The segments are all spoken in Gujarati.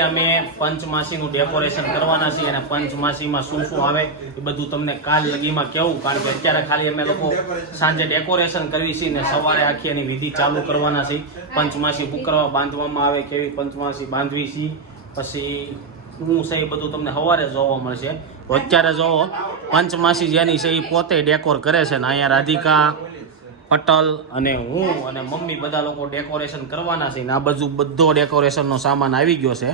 આજે અમે પંચમાસીનું ડેકોરેશન કરવાના છીએ અને પંચમાસીમાં શું શું આવે એ બધું તમને કાલ લગીમાં કેવું? કારણ કે અત્યારે ખાલી અમે લોકો સાંજે ડેકોરેશન કરવી છીએ ને સવારે આખી એની વિધિ ચાલુ કરવાના છીએ. પંચમાસી બુકરવા બાંધવામાં આવે કેવી પંચમાસી બાંધવી છીએ. પછી શું છે એ બધું તમને સવારે જોવા મળશે. અત્યારે જોવો પંચમાસી જેની છે એ પોતે ડેકોર કરે છે ને, અહીંયા રાધિકા પટલ અને હું અને મમ્મી બધા લોકો ડેકોરેશન કરવાના છે ને આ બાજુ બધો ડેકોરેશનનો સામાન આવી ગયો છે.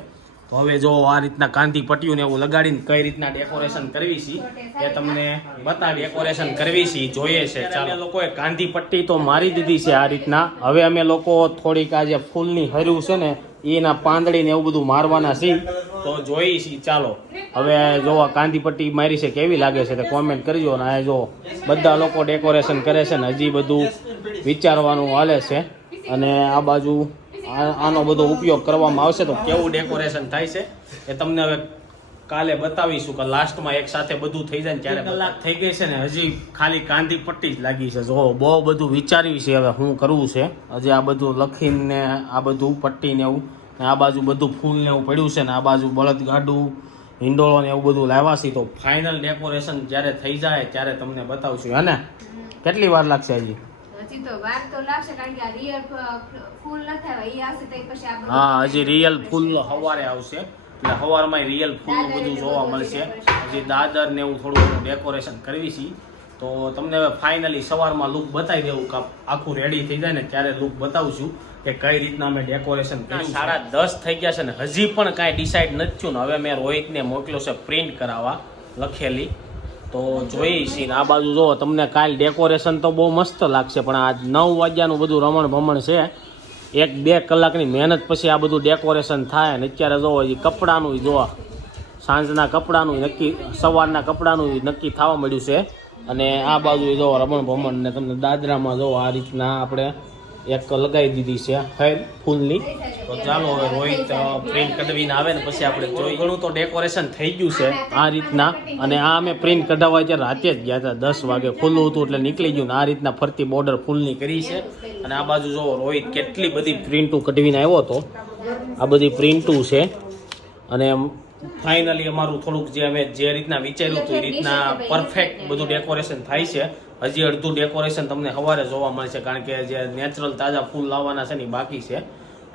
તો હવે જો આ રીતના કાંતિ પટ્યું ને એવું લગાડીને કઈ રીતના ડેકોરેશન કરવી છે એ તમને બતા ડેકોરેશન કરવી છે જોઈએ છે. ચાલો. લોકોએ કાંધી પટ્ટી તો મારી દીધી છે આ રીતના. હવે અમે લોકો થોડીક આ જે ફૂલની હર્યું છે ને એના પાંદડી ને એવું બધું મારવાના છે, તો જોઈ છીએ ચાલો. હવે જો કાંધી પટ્ટી મારી છે, કેવી લાગે છે તે કોમેન્ટ કરજો અને આ જો બધા લોકો ડેકોરેશન કરે છે ને હજી બધું વિચારવાનું હાલે છે. અને આ બાજુ આનો બધો ઉપયોગ કરવામાં આવશે, તો કેવું ડેકોરેશન થાય છે, એ તમને હવે કાલે બતાવીશું કે લાસ્ટમાં એક સાથે બધું થઈ જાય ને ત્યારે કલાક થઈ ગઈ છે ને હજી ખાલી કાંધી પટ્ટી જ લાગી છે. જો બહુ બધું વિચાર્યું છે હવે શું કરવું છે. હજી આ બધું લખીને આ બધું પટ્ટી ને એવું ને આ બાજુ બધું ફૂલ ને એવું પડ્યું છે ને આ બાજુ બળદગાડું હિંડોળો ને એવું બધું લાવ્યા છે. તો ફાઇનલ ડેકોરેશન જ્યારે થઈ જાય ત્યારે તમને બતાવશું. હે ને? કેટલી વાર લાગશે હજી? હજી તો વાર તો લાગશે કારણ કે આ રિયલ ફૂલ ન થાય એ આવશે તો પછી આ હા હજી રિયલ ફૂલ સવારે આવશે. એટલે સવારમાં રિયલ ફૂલ બધું જોવા મળશે. હજી દાદર ને એવું થોડું ડેકોરેશન કરવી છે. તો તમને હવે ફાઇનલી સવારમાં લુક બતાવી દેવું કે આખું રેડી થઈ જાય ને ત્યારે લુક બતાવશું કે કઈ રીતના અમે ડેકોરેશન કર્યું સાડા દસ થઈ ગયા છે ને હજી પણ કાંઈ ડિસાઇડ નથી થયું ને. હવે મેં રોહિતને મોકલ્યો છે પ્રિન્ટ કરાવવા લખેલી. તો જોઈ છીએ ને આ બાજુ જો તમને કાલ ડેકોરેશન તો બહુ મસ્ત લાગશે પણ આ નવ વાગ્યાનું બધું રમણ ભમણ છે. એક બે કલાકની મહેનત પછી આ બધું ડેકોરેશન થાય ને અત્યારે જોવો એ કપડાનું જોવા. સાંજના કપડાનું નક્કી, સવારના કપડાનું નક્કી થવા મળ્યું છે. અને આ બાજુ જો રમણ ભમણ ને તમને દાદરામાં જો આ રીતના આપણે એક લગાવી દીધી છે ફાઇલ ફૂલની. તો ચાલો હવે રોહિત પ્રિન્ટ કઢવીને આવે ને પછી આપણે જોઈ. ઘણું તો ડેકોરેશન થઈ ગયું છે. આ રીતના અને આ અમે પ્રિન્ટ કઢાવવા ત્યારે રાતે જ ગયા હતા દસ વાગે ખુલ્લું હતું એટલે નીકળી ગયું ને આ રીતના ફરતી બોર્ડર ફૂલની કરી છે. અને આ બાજુ જો રોહિત કેટલી બધી પ્રિન્ટો કઢવીને આવ્યો હતો. આ બધી પ્રિન્ટો છે. અને ફાઇનલી અમારું થોડુંક જે અમે જે રીતના વિચાર્યું હતું એ રીતના પરફેક્ટ બધું ડેકોરેશન થાય છે. હજી અડધું ડેકોરેશન તમને સવારે જોવા મળશે કારણ કે જે નેચરલ તાજા ફૂલ લાવવાના છે ને બાકી છે.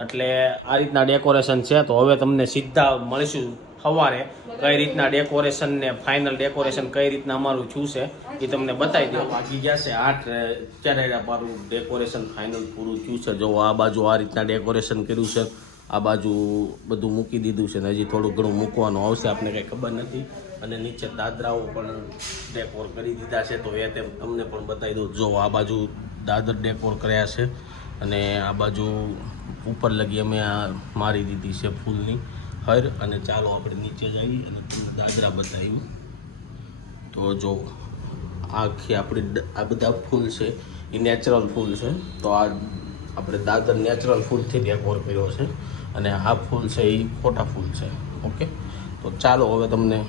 એટલે આ રીતના ડેકોરેશન છે તો હવે તમને સીધા મળીશું સવારે કઈ રીતના ડેકોરેશન ને ફાઇનલ ડેકોરેશન કઈ રીતના અમારું થયું છે એ તમને બતાવી દઉં. બાકી ગયા છે આઠ અત્યારે અમારું ડેકોરેશન ફાઇનલ પૂરું થયું છે. જો આ બાજુ આ રીતના ડેકોરેશન કર્યું છે આ બાજુ બધું મૂકી દીધું છે ને હજી થોડું ઘણું મૂકવાનું આવશે આપણે કંઈ ખબર નથી. અને નીચે દાદરાઓ પણ ડેકોર કરી દીધા છે, તો એ તેમ તમને પણ બતાવી દઉં. જો આ બાજુ દાદર ડેકોર કર્યા છે અને આ બાજુ ઉપર લગી અમે આ મારી દીધી છે ફૂલની હર. અને ચાલો આપણે નીચે જઈએ અને તમને દાદરા બતાવ્યું. તો જો આખી આપણી આ બધા ફૂલ છે, એ નેચરલ ફૂલ છે. તો આ આપણે દાદર નેચરલ ફૂલથી ડેકોર કર્યો છે. અને આ ફૂલ છે એ ખોટા ફૂલ છે. ઓકે? તો ચાલો હવે તમને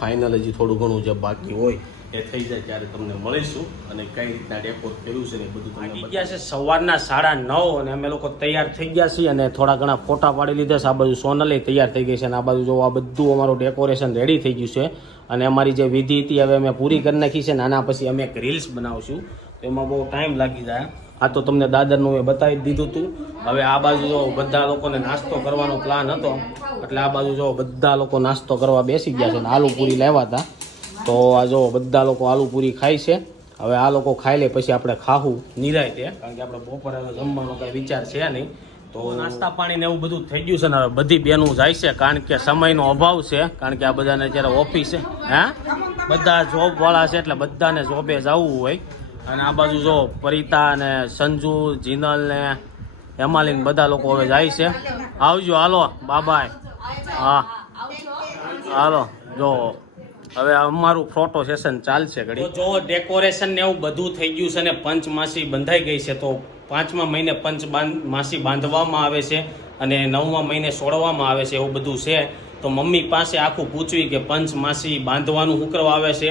ફાઇનલ હજી થોડું ઘણું જે બાકી હોય એ થઈ જાય ત્યારે તમને મળીશું અને કઈ રીતના ડેકોર કર્યું છે ને એ બધું તમને ગયા છે સવારના સાડા નવ અને અમે લોકો તૈયાર થઈ ગયા છીએ અને થોડા ઘણા ફોટા પાડી લીધા છે. આ બાજુ સોનલે તૈયાર થઈ ગઈ છે અને આ બાજુ જો આ બધું અમારું ડેકોરેશન રેડી થઈ ગયું છે અને અમારી જે વિધિ હતી હવે અમે પૂરી કરી નાખી છે ને આના પછી અમે એક રીલ્સ બનાવશું. તો એમાં બહુ ટાઈમ લાગી જાય. આ તો તમને દાદરનું મેં બતાવી દીધું હતું હવે આ બાજુ જો બધા લોકોને નાસ્તો કરવાનો પ્લાન હતો, એટલે આ બાજુ જો બધા લોકો નાસ્તો કરવા બેસી ગયા છે ને આલુપુરી લેવા હતા. તો આ જો બધા લોકો આલુપૂરી ખાય છે. હવે આ લોકો ખાઈ લે, પછી આપણે ખાવું નિરાય તે, કારણ કે આપણે બપોરે જમવાનો કાંઈ વિચાર છે નહીં. તો નાસ્તા પાણી ને એવું બધું થઈ ગયું છે ને, હવે બધી બેનું જાય છે, કારણ કે સમયનો અભાવ છે, કારણ કે આ બધાને અત્યારે ઓફિસ હે? બધા જોબવાળા છે, એટલે બધાને જોબે જવું હોય. અને આ બાજુ જો પરિતા અને સંજુ, જીનલ ને હેમાલીન બધા લોકો હવે જાય છે. આવજો, હાલો બાબાય હા. હાલો, જો, હવે અમારું ફોટો સેશન ચાલશે ઘડી. જો ડેકોરેશન ને એવું બધું થઈ ગયું છે ને પંચમાસી બંધાઈ ગઈ છે, તો પાંચમા મહિને પંચ માસી બાંધવામાં આવે છે અને નવમા મહિને છોડવામાં આવે છે, એવું બધું છે. તો મમ્મી પાસે આખું પૂછવી કે પંચમાસી બાંધવાનું હુકરવા આવે છે?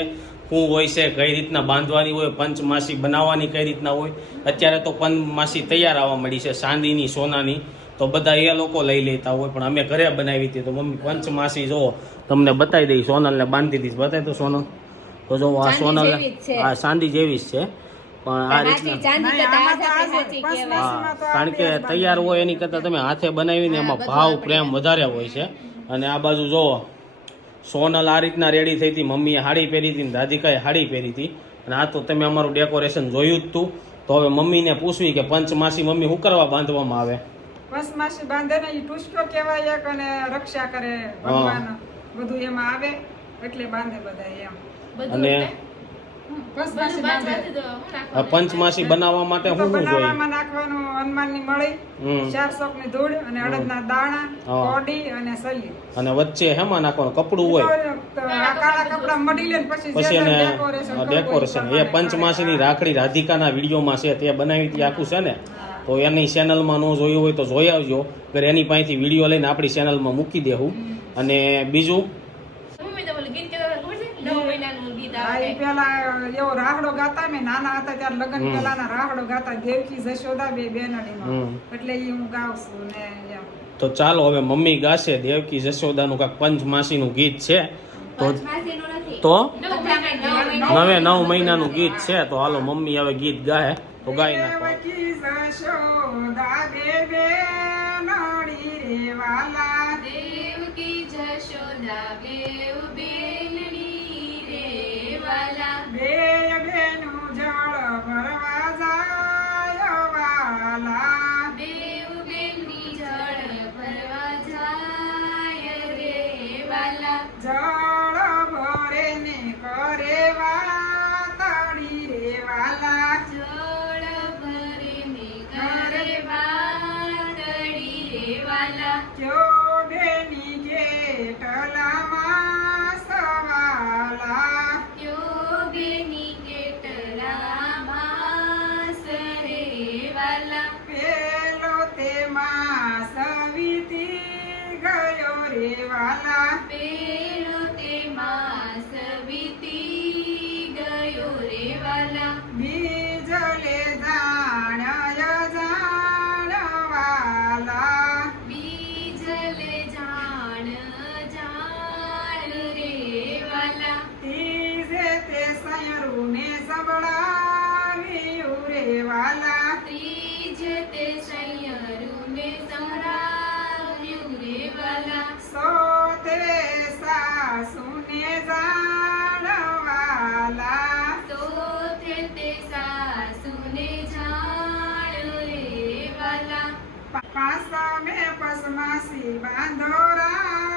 શું હોય છે કઈ રીતના બાંધવાની હોય પંચમાસી બનાવવાની કઈ રીતના હોય અત્યારે તો પંચમાસી તૈયાર આવવા મળી છે ચાંદીની સોનાની તો બધા એ લોકો લઈ લેતા હોય પણ અમે ઘરે બનાવી હતી તો મમ્મી પંચમાસી જો તમને બતાવી દઈ સોનલને બાંધી દીધી બતાવી તો સોનલ. તો જો આ સોનલ. આ ચાંદી જેવી જ છે. પણ આ રીતના કારણ કે તૈયાર હોય એની કરતાં તમે હાથે બનાવીને એમાં ભાવ પ્રેમ વધારે હોય છે. અને આ બાજુ જોવો સોનલ આ રીતના રેડી થઈ હતી. મમ્મીએ હાડી પહેરી હતી ને રાધિકાએ હાડી પહેરી હતી. અને આ તો તમે અમારું ડેકોરેશન જોયું જ હતું તો હવે મમ્મીને પૂછવી કે પંચમાસી મમ્મી શું કરવા બાંધવામાં આવે? પંચમાસી બાંધે ને એ ટુસ્કો કહેવાય એક અને રક્ષા કરે ભગવાન. બધું એમાં આવે એટલે બાંધે બધા એમ અને આ પંચમાસી બનાવવા માટે શું શું જોઈએ? બનાવવામાં નાખવાનું હનુમાનની મળી હમ. ચારની ધૂળ અને અડદના દાણા હા. કોડી અને સલી અને વચ્ચે હેમાં નાખવાનું કપડું હોય. કાળા કપડા મડી લે પછી પછી એને ડેકોરેશન એ ડેકોરેશન એ પ્રમાણે. પંચમાસીની રાખડી રાધિકાના વિડીયોમાં છે તે બનાવી હતી આખું છે ને. તો એની ચેનલમાં ન જોયું હોય તો જોઈ આવજો. ઘરે એની પાસેથી વીડિયો લઈને આપણી ચેનલમાં મૂકી દેવું અને બીજું મમ્મી તો ઓલું ગીત કહેતા હતા, ખબર છે? નવ મહિનાનું ઈ પેલા એવો રાહડો ગાતા મેં નાના હતા ત્યારે લગ્ન પેલા ના રાહડો ગાતા દેવકી જશોદા બે બેનડી એટલે એ હું ગાઉં છું ને તો ચાલો હવે મમ્મી ગાશે દેવકી જશોદાનું કાંક પંચમાસીનું ગીત છે. તો તો? નવ મહિના નવે મહિનાનું ગીત છે. તો હાલો મમ્મી હવે ગીત ગાય તો ગાઈ નાખો. દેવકી જશોદા બે વાલા. પાસમે પસમાસી બાંધો રાખડી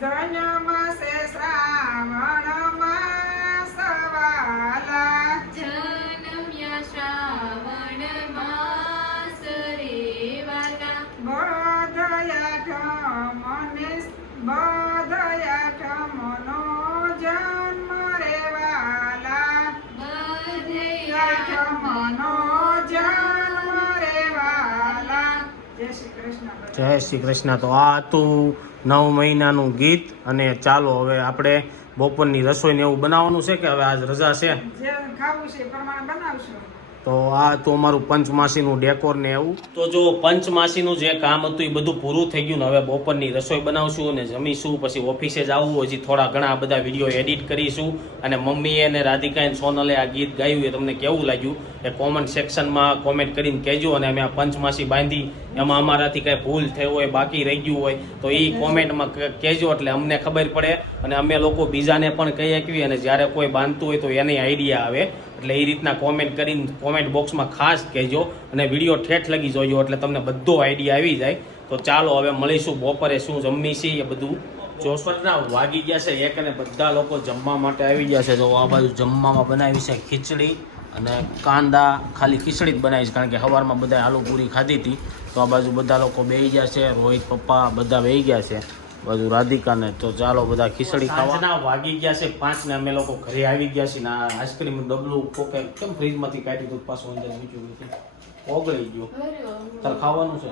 Verna જય શ્રી કૃષ્ણ. તો આ હતું નવ મહિનાનું ગીત અને ચાલો હવે આપણે બપોરની રસોઈને એવું બનાવવાનું છે કે હવે આજ રજા છે? જે ખાવું છે એ પ્રમાણે બનાવશું. તો આ તો અમારું પંચમાસીનું ડેકોર ને એવું. તો જો પંચમાસીનું જે કામ હતું એ બધું પૂરું થઈ ગયું ને હવે બપોરની રસોઈ બનાવશું અને જમીશું પછી ઓફિસે જવું હજી થોડા ઘણા બધા વીડિયો એડિટ કરીશું અને મમ્મીએ અને રાધિકા સોનલે આ ગીત ગાયું એ તમને કેવું લાગ્યું? એ કોમેન્ટ સેક્શનમાં કોમેન્ટ કરીને કહેજો અને અમે આ પંચમાસી બાંધી, એમાં અમારાથી કાંઈ ભૂલ થઈ હોય, બાકી રહી ગયું હોય, તો એ કોમેન્ટમાં કહેજો એટલે અમને ખબર પડે અને અમે લોકો બીજાને પણ કહી શકીએ અને જ્યારે કોઈ બાંધતું હોય તો એને આઈડિયા આવે. એટલે એ રીતના કોમેન્ટ કરીને કોમેન્ટ બોક્સમાં ખાસ કહેજો અને વીડિયો ઠેઠ લગી જોજો એટલે તમને બધો આઈડિયા આવી જાય. તો ચાલો હવે મળીશું બપોરે શું જમી છે એ બધું. જોસવરના વાગી ગયા છે, એક અને બધા લોકો જમવા માટે આવી ગયા છે. તો આ બાજુ જમવામાં બનાવી છે ખીચડી. અને કાંદા ખાલી ખીચડી જ બનાવીશ, કારણ કે સવારમાં બધા આલુ પૂરી ખાધી હતી. તો આ બાજુ બધા લોકો બેહી ગયા છે, રોહિત પપ્પા બધા બેહી ગયા છે. બાજુ રાધિકાને, તો ચાલો બધા ખીચડી ખાવાના વાગી ગયા છે પાંચ ને અમે લોકો ઘરે આવી ગયા છીએ ને આઈસ્ક્રીમ ડબલું કોકે કેમ ફ્રીજમાંથી કાઢી દૂધ પાછું અંદર મૂક્યું નથી ઓગળી ગયું. તાર ખાવાનું છે?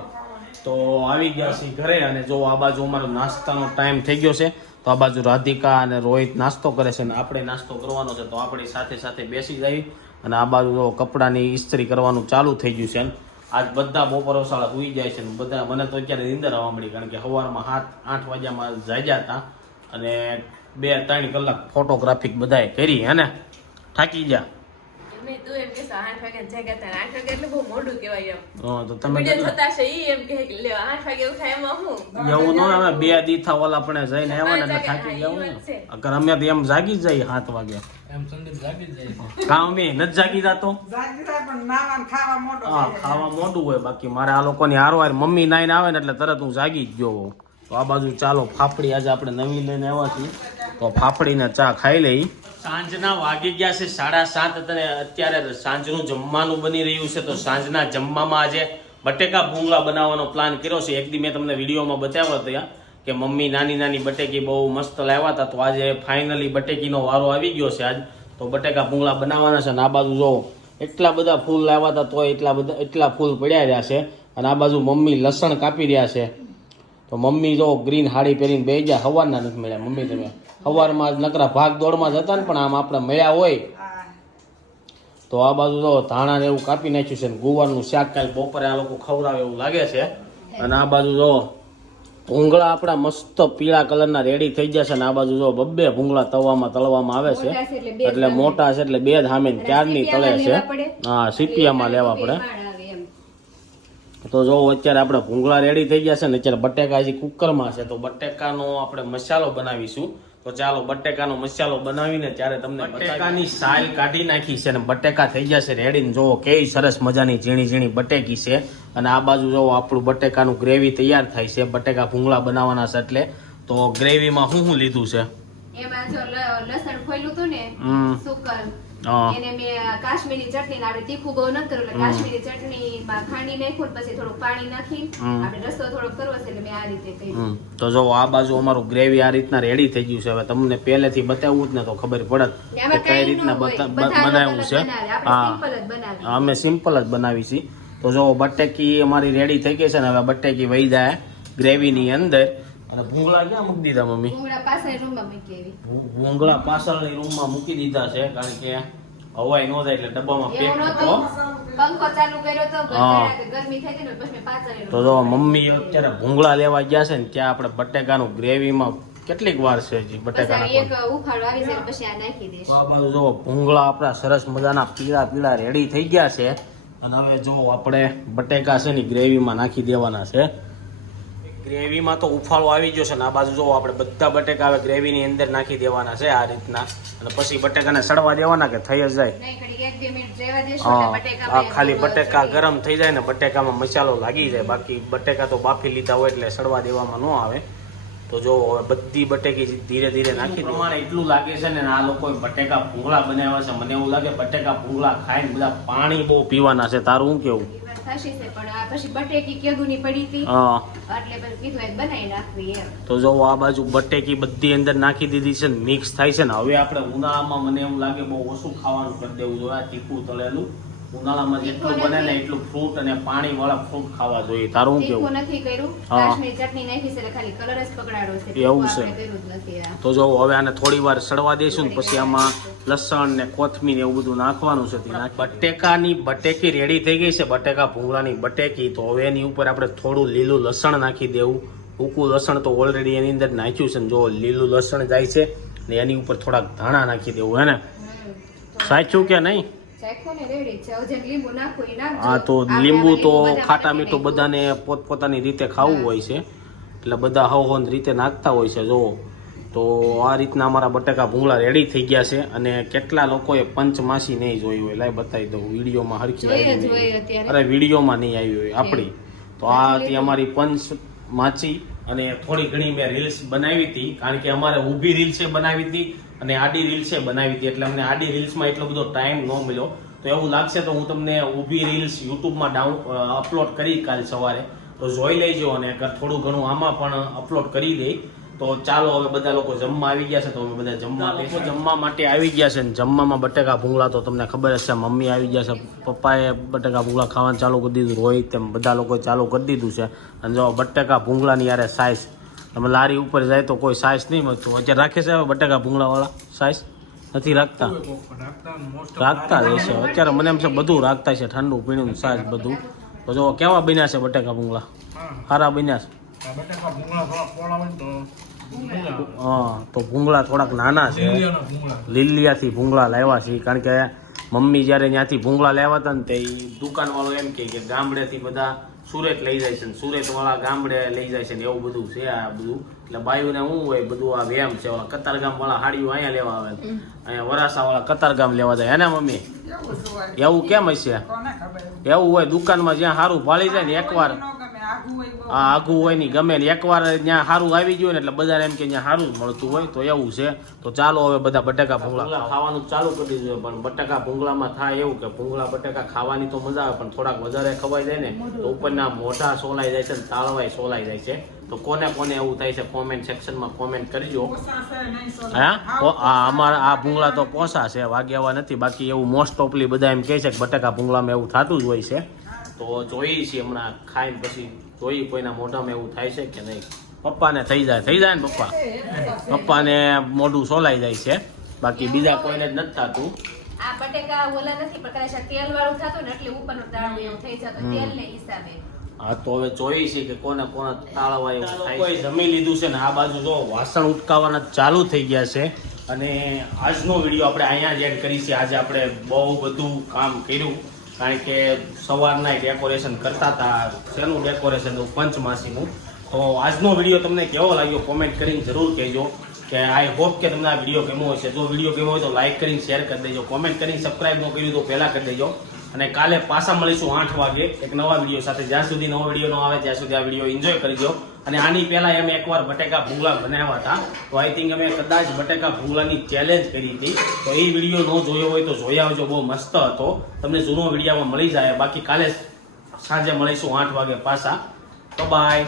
તો આવી ગયા છે ઘરે અને જો આ બાજુ અમારો નાસ્તાનો ટાઈમ થઈ ગયો છે, તો આ બાજુ રાધિકા અને રોહિત નાસ્તો કરે છે અને આપણે નાસ્તો કરવાનો છે, તો આપણી સાથે સાથે બેસી જઈ અને આ બાજુ જો કપડાની ઇસ્ત્રી કરવાનું ચાલુ થઈ ગયું છે આજ બધા બપોર શાળા સુઈ જાય છે બધા મને તો અત્યારે નિંદર આવવા મળી કારણ કે સવારમાં સાત આઠ વાગ્યામાં જાગ્યા હતા અને બે ત્રણ કલાક ફોટોગ્રાફિક બધાએ કરી, હે ને? થાકી ગયા. મેં તું એમ કહેશો આઠ વાગે જાગ્યા હતા આઠ વાગે એટલે બહુ મોડું કહેવાય એમ. હં, તો તમે વીડિયો કેટલા- જોતા છે ઈ એમ કે લ્યો આઠ વાગે ઉઠાય એમાં હું? એવું ન આવે બે દીથા ઓલા આપણે જઈને આવ્યા ને એટલે થાકી ગયા અગર અમે તો એમ જાગી જ જઈએ સાત વાગે. કા અમે નથી જાગી જાતો. જાગી જાય પણ નાવા ખાવા મોટો હા ખાવા મોટું હોય બાકી મારે આ લોકોની હારવાર મમ્મી નાઈને આવે ને એટલે તરત હું જાગી જ ગયો તો આ બાજુ ચાલો ફાફડી આજે આપણે નવી લઈને આવ્યા છીએ. તો ફાફડીને ચા ખાઈ લઈ. સાંજના વાગી ગયા છે સાડા સાત અને અત્યારે સાંજનું જમવાનું બની રહ્યું છે તો સાંજના જમવામાં આજે બટેકા ભૂંગળા બનાવવાનો પ્લાન કર્યો છે. એક દી મેં તમને વિડીયોમાં બતાવ્યો ત્યાં કે મમ્મી નાની નાની બટેકી બહુ મસ્ત લાવ્યા હતા તો આજે ફાઇનલી બટેકીનો વારો આવી ગયો છે આજ. તો બટેકા ભૂંગળા બનાવવાના છે અને આ બાજુ જો એટલા બધા ફૂલ લાવ્યા હતા તો એટલા બધા એટલા ફૂલ પડ્યા રહ્યા છે અને આ બાજુ મમ્મી લસણ કાપી રહ્યા છે. તો મમ્મી જો ગ્રીન હાડી પહેરીને બે ગયા સવારના નથી મળ્યા. મમ્મી તમે સવારમાં જ નકરા ભાગ દોડમાં જ હતા ને પણ આમ આપણે મળ્યા હોય. તો આ બાજુ તો ધાણા ને એવું કાપી નાખ્યું છે ને ગુવારનું શાક કાલ બપોરે આ લોકો ખવડાવે એવું લાગે છે. અને આ બાજુ જો ભૂંગળા આપણા મસ્ત પીળા કલરના રેડી થઈ જશે ને આ બાજુ જો બબ્બે ભૂંગળા તવામાં તળવામાં આવે છે. એટલે મોટા છે એટલે બે ધામે ક્યારની તળે છે. હા સીપિયામાં લેવા પડે. તો જો અત્યારે આપણે ભૂંગળા રેડી થઈ ગયા છે ને અત્યારે બટેકા હજી કુકરમાં છે તો બટેકાનો આપણે મસાલો બનાવીશું. તો ચાલો બટેકાનો મસાલો બનાવીને ત્યારે તમને બટેકાની સાલ કાઢી નાખી છે અને બટેકા થઈ જશે રેડીને જુઓ જોવો કેવી સરસ મજાની ઝીણી ઝીણી બટેકી છે. અને આ બાજુ જોવો આપણું બટેકાનું ગ્રેવી તૈયાર થાય છે. બટેકા ભૂંગળા બનાવવાના છે એટલે તો ગ્રેવીમાં શું શું લીધું છે? એમાં જો લસણ ખોયલું હતું ને હમ. સુકર એને મેં કાશ્મીરી ચટણી આપણે તીખું બહુ ન કર્યું એટલે કાશ્મીરી ચટણી માં ખાંડી નાખ્યું પછી થોડું પાણી નાખી આપણે રસ્તો થોડો કરવો છે એટલે મેં આ રીતે કર્યું. તો જો આ બાજુ અમારું ગ્રેવી આ રીતના રેડી થઈ ગયું છે. હવે તમને પહેલેથી બતાવવું જ ને તો ખબર પડત કે કઈ રીતના બનાવ્યું છે. હા. અમે સિમ્પલ જ બનાવી છીએ. તો જો બટેકી અમારી રેડી થઈ ગઈ છે ને હવે બટેકી વહી જાય ગ્રેવીની અંદર. અને ભૂંગળા ક્યાં મૂકી દીધા મમ્મી? ભૂંગળા પાસે રૂમમાં મૂકી ભૂંગળા પાછળની રૂમમાં મૂકી દીધા છે કારણ કે હવાઈ નો જાય એટલે ડબ્બામાં પેક એવું પંખો ચાલુ કર્યો તો. ગરમી થઈ ગઈ ને પછી પાછળ તો જો મમ્મી અત્યારે ભૂંગળા લેવા ગયા છે ને ત્યાં આપણે બટેકાનું ગ્રેવીમાં કેટલીક વાર છે હજી બટેકા પછી એક નાખવાનું આવી જાય પછી આ નાખી દઈશ. આ જો ભૂંગળા આપણા સરસ મજાના પીળા પીળા રેડી થઈ ગયા છે. અને હવે જો આપણે બટેકા છે ને ગ્રેવીમાં નાખી દેવાના છે. ગ્રેવીમાં તો ઉફાળો આવી ગયો છે ને આ બાજુ જો આપણે બધા બટેકા હવે ગ્રેવીની અંદર નાખી દેવાના છે આ રીતના. અને પછી બટેકાને સડવા દેવાના કે થઈ જ જાય? હા આ ખાલી બટેકા ગરમ થઈ જાય ને બટેકામાં મસાલો લાગી જાય. બાકી બટેકા તો બાફી લીધા હોય એટલે સડવા દેવામાં ન આવે. તો જો હવે બધી બટેકી ધીરે ધીરે નાખી દે પ્રમાણે એટલું લાગે છે ને આ લોકોએ બટેકા ભૂંગળા બનાવ્યા છે. મને એવું લાગે બટેકા ભૂંગળા ખાઈને બધા પાણી બહુ પીવાના છે. તારું શું કેવું? એ છે પણ આ પછી બટેકી કેદુની પડી હતી. હા. એટલે પછી કીધું એ બનાવી નાખવી એમ. તો જો આ બાજુ બટેકી બધી અંદર નાખી દીધી છે મિક્સ થાય છે ને હવે આપણે ઉનાળામાં મને એવું લાગે બહુ ઓછું ખાવાનું કરી દેવું જોઈએ આ તીખું તળેલું. ઉનાળામાં જેટલું બને ને એટલું ફ્રૂટ અને પાણી વાળા ફ્રૂટ ખાવા જોઈએ. તારું શું કેવું? નથી કર્યું. હા. ચટણી નાખી છે ખાલી કલર જ પકડાડો છે. એવું છે. તો જો હવે આને થોડી વાર સડવા દઈશું ને પછી આમાં લસણ ને કોથમીર એવું બધું નાખવાનું છે. બટેકાની બટેકી રેડી થઈ ગઈ છે. બટેકા ભૂંગળાની બટેકી. તો હવે એની ઉપર આપણે થોડું લીલું લસણ નાખી દેવું. ઉકું લસણ તો ઓલરેડી એની અંદર નાખ્યું છે ને જો લીલું લસણ જાય છે ને એની ઉપર થોડાક ધાણા નાખી દેવું હે ને? સાચું કે નહીં? હા તો લીંબુ તો ખાટા મીઠું બધાને પોતપોતાની રીતે ખાવું હોય છે. એટલે બધા હવ હવ રીતે નાખતા હોય છે જો તો આ રીતના અમારા બટાકા ભૂંગળા રેડી થઈ ગયા છે અને કેટલા લોકોએ પંચમાસી નહીં જોઈ હોય. લાઈ બતાવી દઉં વિડીયોમાં હરખી આવી. અરે વિડીયોમાં નહીં આવી હોય આપણી. તો આ હતી અમારી પંચ માચી અને થોડી ઘણી મેં રીલ્સ બનાવી હતી કારણ કે અમારે ઊભી રીલ્સે બનાવી હતી. અને આડી રીલ્સે બનાવી હતી એટલે અમને આડી રીલ્સમાં એટલો બધો ટાઈમ ન મળ્યો. તો એવું લાગશે તો હું તમને ઊભી રીલ્સ યુટ્યુબમાં ડાઉન અપલોડ કરી કાલ સવારે. તો જોઈ લેજો અને અગર થોડું ઘણું આમાં પણ અપલોડ કરી દઈ તો ચાલો હવે બધા લોકો જમવા આવી ગયા છે તો અમે બધા જમવા લોકો જમવા માટે આવી ગયા છે ને જમવામાં બટેકા ભૂંગળા તો તમને ખબર હશે મમ્મી આવી ગયા છે પપ્પાએ બટેકા ભૂંગળા ખાવાનું ચાલુ કરી દીધું રોહિત તેમ બધા લોકોએ ચાલુ કરી દીધું છે. અને જો બટેકા ભૂંગળાની યારે સાઈઝ તમે લારી ઉપર જાય તો કોઈ સાઇઝ નહીં મળતું. અત્યારે રાખે છે બટેકા ભૂંગળાવાળા? સાઈઝ? નથી રાખતા? રાખતા જ હશે. અત્યારે મને એમ છે બધું રાખતા છે ઠંડુ પીણું સાઈઝ બધું. તો જો કેવા બન્યા છે બટેકા ભૂંગળા? સારા બન્યા છે. હા તો ભૂંગળા થોડાક નાના છે. લીલિયાથી ભૂંગળા લાવ્યા છે. કારણ કે મમ્મી જ્યારે ત્યાંથી ભૂંગળા લાવ્યા હતા ને તે દુકાનવાળો એમ કે ગામડેથી બધા સુરત લઈ જાય છે ને સુરતવાળા ગામડે લઈ જાય છે ને એવું બધું છે આ બધું. એટલે બાયુને શું હોય બધું આ વેમ છે ઓલા કતારગામ વાળા હાડીઓ અહીંયા લેવા આવે અહીંયા વરાસા વાળા કતારગામ લેવા જાય. એના મમ્મી? એવું કેમ હશે? એવું હોય દુકાનમાં જ્યાં સારું ભાળી જાય ને એકવાર. આઘું હોય આ આઘું હોય નહીં ગમે ને એકવાર ત્યાં સારું આવી ગયું ને એટલે બધાને એમ કે ત્યાં સારું જ મળતું હોય તો એવું છે. તો ચાલો હવે બધા બટાકા ભૂંગળા. ખાવાનું ચાલુ કરી દીધું પણ બટાકા ભૂંગળામાં થાય એવું કે ભૂંગળા બટાકા ખાવાની તો મજા આવે પણ થોડાક વધારે ખવાઈ જાય ને તો ઉપરના મોઢા સોલાઈ જાય છે ને તાળવાય સોલાઈ જાય છે. તો કોને કોને એવું થાય છે કોમેન્ટ સેક્શનમાં કોમેન્ટ કરજો. હા? અમારા આ ભૂંગળા તો પોસા છે વાગ્યાવા નથી. બાકી એવું મોસ્ટ ઓફલી બધા એમ કહે છે કે બટાકા ભૂંગળામાં એવું થતું જ હોય છે. તો જોઈએ છીએ હમણાં ખાઈને પછી જોઈએ કોઈના મોઢામાં એવું થાય છે કે નહીં? પપ્પાને થઈ જાય થઈ જાય ને પપ્પા? પપ્પાને મોઢું સોલાઈ જાય છે. બાકી બીજા કોઈને જ નથી થતું. આ બટેકા ઓલા નથી પણ કદાચ તેલ વાળું થતું ને એટલે ઉપરનું તાળું એવું થઈ જતું તેલ ને હિસાબે. હા તો હવે છીએ કે કોને કોને તાળવા એવું કોઈ જમી લીધું છે ને આ બાજુ જો વાસણ ઉટકાવવાના ચાલુ થઈ ગયા છે. અને આજનો વીડિયો આપણે અહીંયા જ એડ કરી છે આજે આપણે બહુ બધું કામ કર્યું. કારણ કે સવારના ડેકોરેશન કરતા હતા, શેનું ડેકોરેશન પંચમાસીનું. તો આજનો વીડિયો તમને કેવો લાગ્યો? કોમેન્ટ કરીને જરૂર કહેજો. કે આઈ હોપ કે તમને આ વીડિયો ગમ્યો હશે. જો વીડિયો ગમ્યો હોય તો લાઈક કરીને શેર કરી દેજો. કોમેન્ટ કરીને સબસ્ક્રાઈબ ન કર્યું તો પહેલાં કરી દેજો. અને કાલે પાછા મળીશું આઠ વાગે એક નવા વીડિયો સાથે. જ્યાં સુધી નવો વીડિયો ન આવે, ત્યાં સુધી આ વીડિયો એન્જોય કરજો. અને આની પહેલા અમે એકવાર બટેકા ભૂંગળા બનાવ્યા હતા. તો આઈ થિંક અમે કદાચ બટેકા ભૂંગળાની ચેલેન્જ કરી હતી. તો એ વીડિયો ન જોયો હોય તો જોઈ આવજો, બહુ મસ્ત હતો. તમને જૂનો વિડીયોમાં મળી જાય. બાકી કાલે સાંજે મળીશું આઠ વાગે પાછા. તો બાય